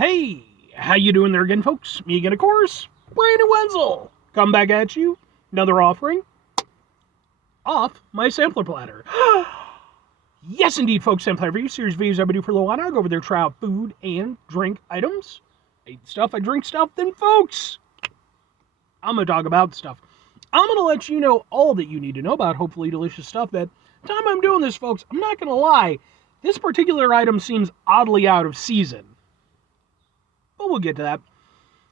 Hey, how you doing there again, folks? Me again, of course, Brandon Wenzel. Come back at you. Another offering off my sampler platter. Yes, indeed, folks. Sampler review series videos I do for a little while. I go over there, try out food and drink items. I eat stuff, I drink stuff. Then, folks, I'm going to talk about stuff. I'm going to let you know all that you need to know about hopefully delicious stuff. That time I'm doing this, folks, I'm not going to lie. This particular item seems oddly out of season. But we'll get to that.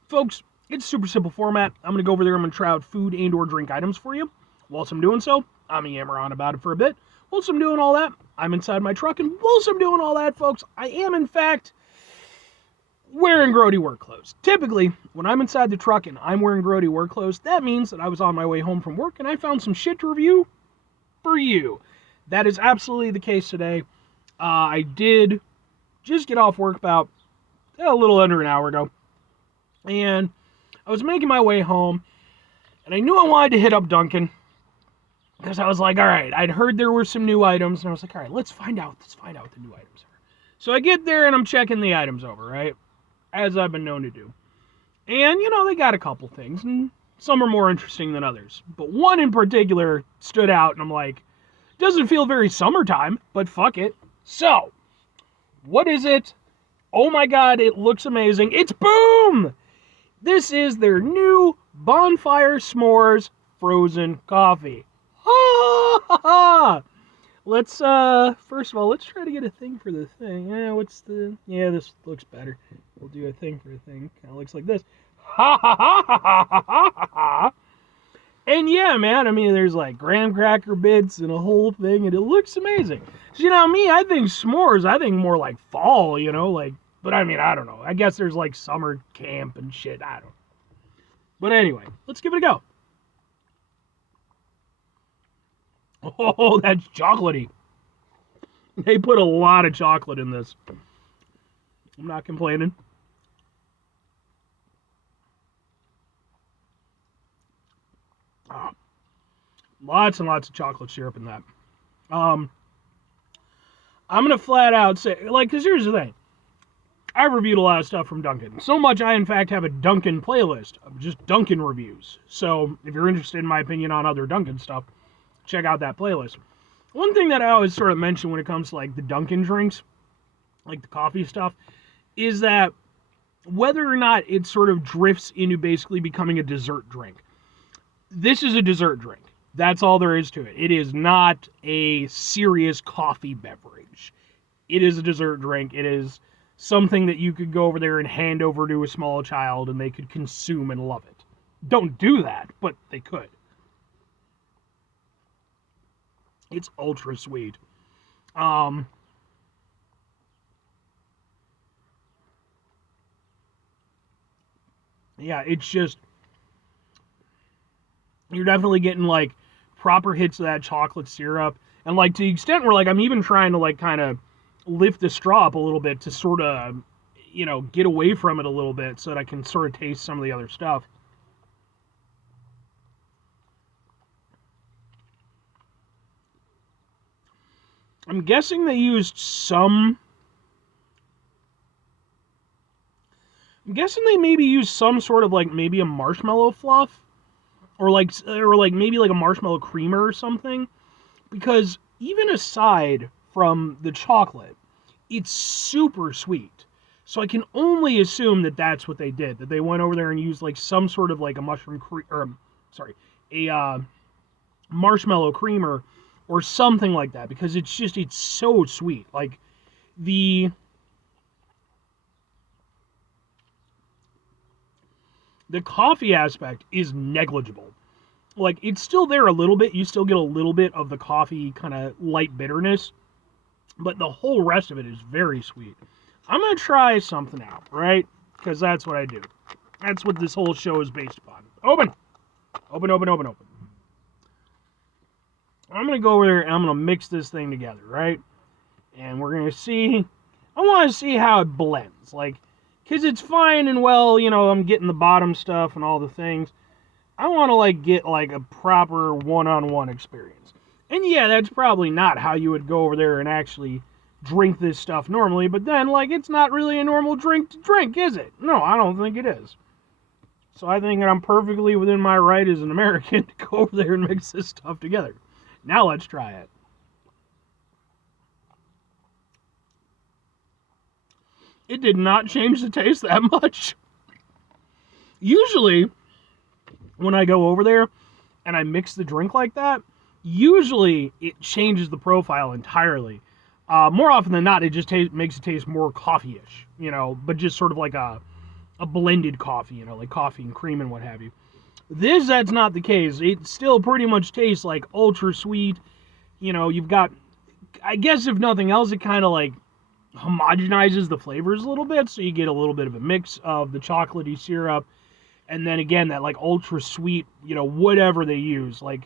Folks, it's super simple format. I'm going to go over there. I'm going to try out food and or drink items for you. Whilst I'm doing so, I'm going to yammer on about it for a bit. Whilst I'm doing all that, I'm inside my truck. And whilst I'm doing all that, folks, I am, in fact, wearing grody work clothes. Typically, when I'm inside the truck and I'm wearing grody work clothes, that means that I was on my way home from work and I found some shit to review for you. That is absolutely the case today. I did just get off work about a little under an hour ago. And I was making my way home, and I knew I wanted to hit up Dunkin', because I was like, all right, I'd heard there were some new items, and I was like, all right, let's find out what the new items are. So I get there, and I'm checking the items over, right, as I've been known to do. And, they got a couple things, and some are more interesting than others. But one in particular stood out, and I'm like, doesn't feel very summertime, but fuck it. So, what is it? Oh my god, it looks amazing. It's Boom! This is their new Bonfire S'mores frozen coffee. Ha ha ha! Let's, first of all, let's try to get a thing for the thing. This looks better. We'll do a thing for a thing. Kind of looks like this. Ha ha ha ha ha ha ha ha! And yeah, man, there's like graham cracker bits and a whole thing, and it looks amazing. So, me, I think s'mores, I think more like fall, but I don't know. I guess there's like summer camp and shit, I don't know. But anyway, let's give it a go. Oh, that's chocolatey. They put a lot of chocolate in this. I'm not complaining. Oh, lots and lots of chocolate syrup in that. I'm going to flat out say, because here's the thing. I've reviewed a lot of stuff from Dunkin'. So much I, in fact, have a Dunkin' playlist of just Dunkin' reviews. So if you're interested in my opinion on other Dunkin' stuff, check out that playlist. One thing that I always sort of mention when it comes to, the Dunkin' drinks, the coffee stuff, is that whether or not it sort of drifts into basically becoming a dessert drink. This is a dessert drink. That's all there is to it. It is not a serious coffee beverage. It is a dessert drink. It is something that you could go over there and hand over to a small child and they could consume and love it. Don't do that, but they could. It's ultra sweet. Yeah, it's just, you're definitely getting proper hits of that chocolate syrup, and to the extent where I'm even trying to kind of lift the straw up a little bit to sort of get away from it a little bit so that I can sort of taste some of the other stuff. I'm guessing they used some. I'm guessing they maybe used some sort of maybe a marshmallow fluff. Or maybe a marshmallow creamer or something. Because even aside from the chocolate, it's super sweet. So I can only assume that that's what they did. That they went over there and used some sort of a mushroom a marshmallow creamer or something like that. Because it's so sweet. The coffee aspect is negligible. It's still there a little bit. You still get a little bit of the coffee kind of light bitterness. But the whole rest of it is very sweet. I'm going to try something out, right? Because that's what I do. That's what this whole show is based upon. Open! Open, open, open, open. I'm going to go over there and I'm going to mix this thing together, right? And we're going to see. I want to see how it blends. Because it's fine and well, I'm getting the bottom stuff and all the things. I want to, get, a proper one-on-one experience. And yeah, that's probably not how you would go over there and actually drink this stuff normally, but then, like, it's not really a normal drink to drink, is it? No, I don't think it is. So I think that I'm perfectly within my right as an American to go over there and mix this stuff together. Now let's try it. It did not change the taste that much. Usually, when I go over there and I mix the drink like that, usually it changes the profile entirely. More often than not, it just makes it taste more coffee-ish, but just sort of like a blended coffee, like coffee and cream and what have you. That's not the case. It still pretty much tastes like ultra sweet. You've got, I guess if nothing else, it kind of like homogenizes the flavors a little bit, so you get a little bit of a mix of the chocolatey syrup, and then again, that like ultra sweet, whatever they use, like,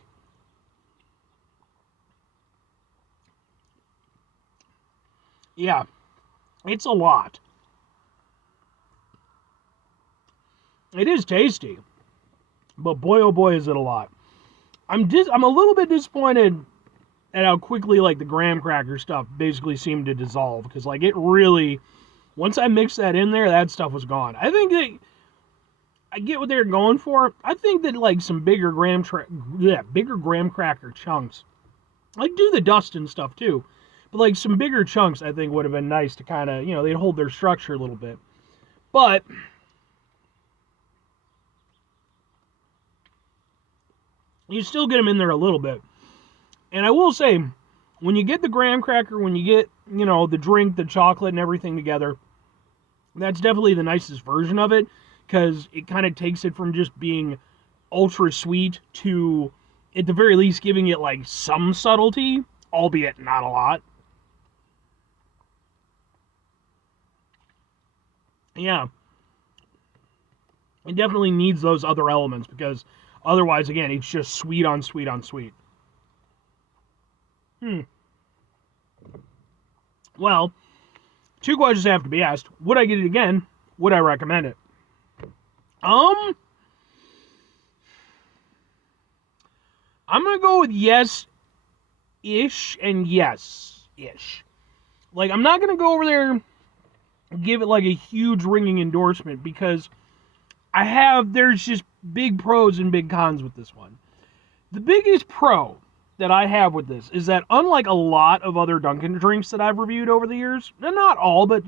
yeah, it's a lot. It is tasty, but boy, oh boy, is it a lot. I'm a little bit disappointed at how quickly, like, the graham cracker stuff basically seemed to dissolve, because, like, it really, once I mixed that in there, that stuff was gone. I think that I get what they're going for. I think that, like, some bigger graham cracker chunks, like, do the dust and stuff too, but, like, some bigger chunks I think would have been nice to kind of, they'd hold their structure a little bit. But you still get them in there a little bit. And I will say, when you get the graham cracker, when you get, the drink, the chocolate, and everything together, that's definitely the nicest version of it, because it kind of takes it from just being ultra sweet to, at the very least, giving it, like, some subtlety, albeit not a lot. Yeah. It definitely needs those other elements, because otherwise, again, it's just sweet on sweet on sweet. Well, two questions have to be asked. Would I get it again? Would I recommend it? I'm gonna go with yes-ish and yes-ish. Like, I'm not gonna go over there and give it, like, a huge ringing endorsement, because there's just big pros and big cons with this one. The biggest pro that I have with this is that, unlike a lot of other Dunkin' drinks that I've reviewed over the years, and not all, but,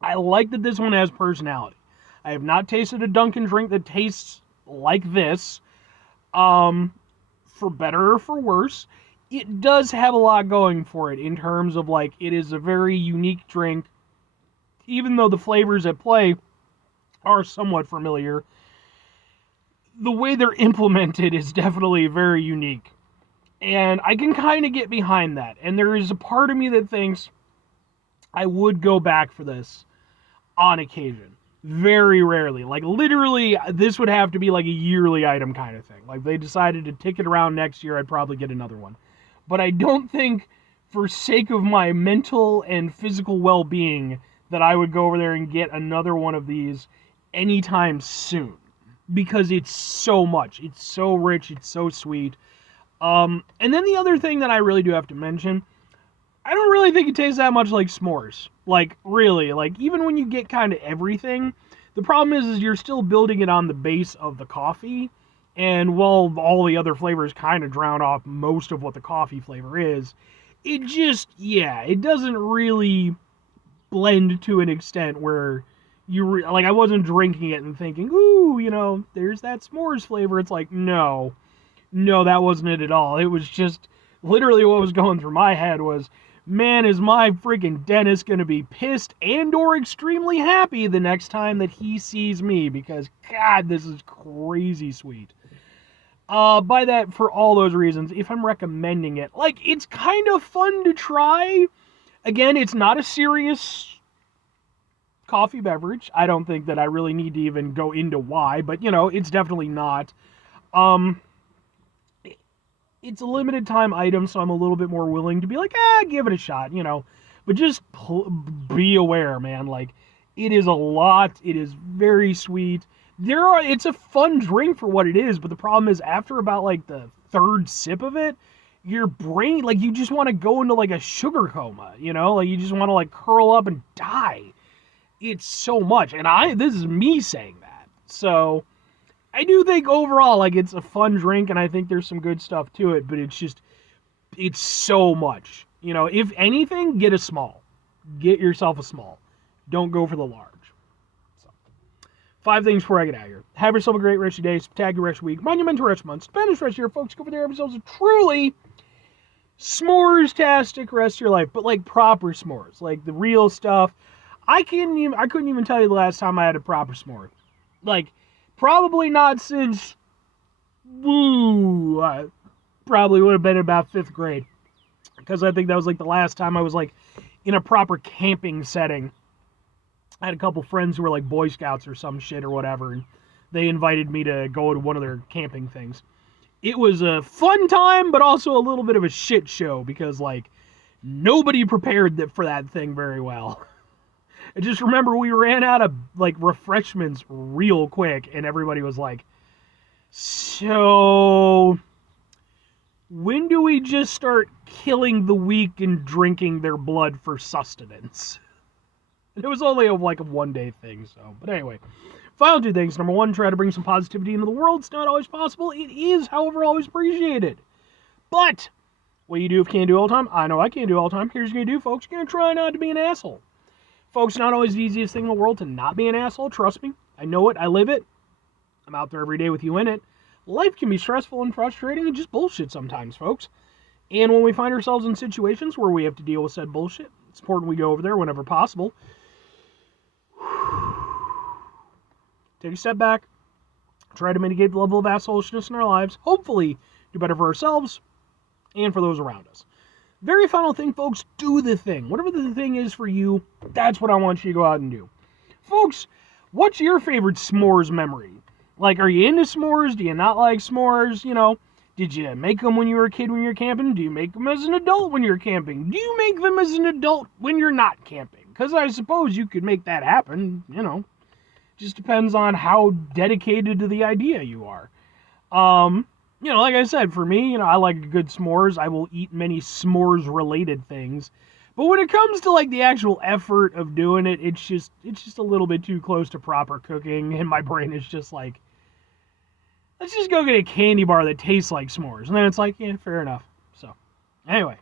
I like that this one has personality. I have not tasted a Dunkin' drink that tastes like this, for better or for worse. It does have a lot going for it in terms of, like, it is a very unique drink, even though the flavors at play are somewhat familiar. The way they're implemented is definitely very unique. And I can kind of get behind that. And there is a part of me that thinks I would go back for this on occasion. Very rarely. Like, literally, this would have to be like a yearly item kind of thing. Like, they decided to tick it around next year, I'd probably get another one. But I don't think, for sake of my mental and physical well-being, that I would go over there and get another one of these anytime soon. Because it's so much. It's so rich. It's so sweet. And then the other thing that I really do have to mention, I don't really think it tastes that much like s'mores. Like, really, like, even when you get kind of everything, the problem is you're still building it on the base of the coffee, and while all the other flavors kind of drown off most of what the coffee flavor is, it just, it doesn't really blend to an extent where like, I wasn't drinking it and thinking, ooh, there's that s'mores flavor. It's like, no, that wasn't it at all. It was just, literally what was going through my head was, man, is my freaking dentist going to be pissed and or extremely happy the next time that he sees me, because, God, this is crazy sweet. By that, for all those reasons, if I'm recommending it, like, it's kind of fun to try. Again, it's not a serious coffee beverage. I don't think that I really need to even go into why, but, it's definitely not. It's a limited time item, so I'm a little bit more willing to be like, give it a shot, But just be aware, man. Like, it is a lot. It is very sweet. It's a fun drink for what it is, but the problem is, after about, like, the third sip of it, your brain, like, you just want to go into, like, a sugar coma, you know? Like, you just want to, like, curl up and die. It's so much. And this is me saying that. So, I do think overall, like, it's a fun drink, and I think there's some good stuff to it, but it's so much. You know, if anything, get a small. Get yourself a small. Don't go for the large. So, 5 things before I get out of here. Have yourself a great rest of your day, spectacular rest of your week, monumental rest of month, Spanish rest of your folks. Go over there, have yourselves a truly s'mores-tastic rest of your life, but like proper s'mores, like the real stuff. I couldn't even tell you the last time I had a proper s'more. Like, probably not since, probably would have been about 5th grade. Because I think that was like the last time I was like in a proper camping setting. I had a couple friends who were like Boy Scouts or some shit or whatever, and they invited me to go to one of their camping things. It was a fun time, but also a little bit of a shit show because, like, nobody prepared for that thing very well. I just remember we ran out of, like, refreshments real quick, and everybody was like, so, when do we just start killing the weak and drinking their blood for sustenance? And it was only a 1-day thing, so, but anyway. Final 2 things. Number 1, try to bring some positivity into the world. It's not always possible. It is, however, always appreciated. But what you do if you can't do all the time, I know I can't do all the time. Here's what you're going to do, folks. You're going to try not to be an asshole. Folks, not always the easiest thing in the world to not be an asshole. Trust me. I know it. I live it. I'm out there every day with you in it. Life can be stressful and frustrating and just bullshit sometimes, folks. And when we find ourselves in situations where we have to deal with said bullshit, it's important we go over there whenever possible. Take a step back, try to mitigate the level of assholishness in our lives, hopefully do better for ourselves and for those around us. Very final thing, folks, do the thing. Whatever the thing is for you, that's what I want you to go out and do. Folks, what's your favorite s'mores memory? Like, are you into s'mores? Do you not like s'mores? You know, did you make them when you were a kid when you're camping? Do you make them as an adult when you're camping? Do you make them as an adult when you're not camping? Because I suppose you could make that happen, you know. Just depends on how dedicated to the idea you are. You know, like I said, for me, you know, I like good s'mores. I will eat many s'mores-related things. But when it comes to, like, the actual effort of doing it, it's just a little bit too close to proper cooking, and my brain is just like, let's just go get a candy bar that tastes like s'mores. And then it's like, yeah, fair enough. So, anyway,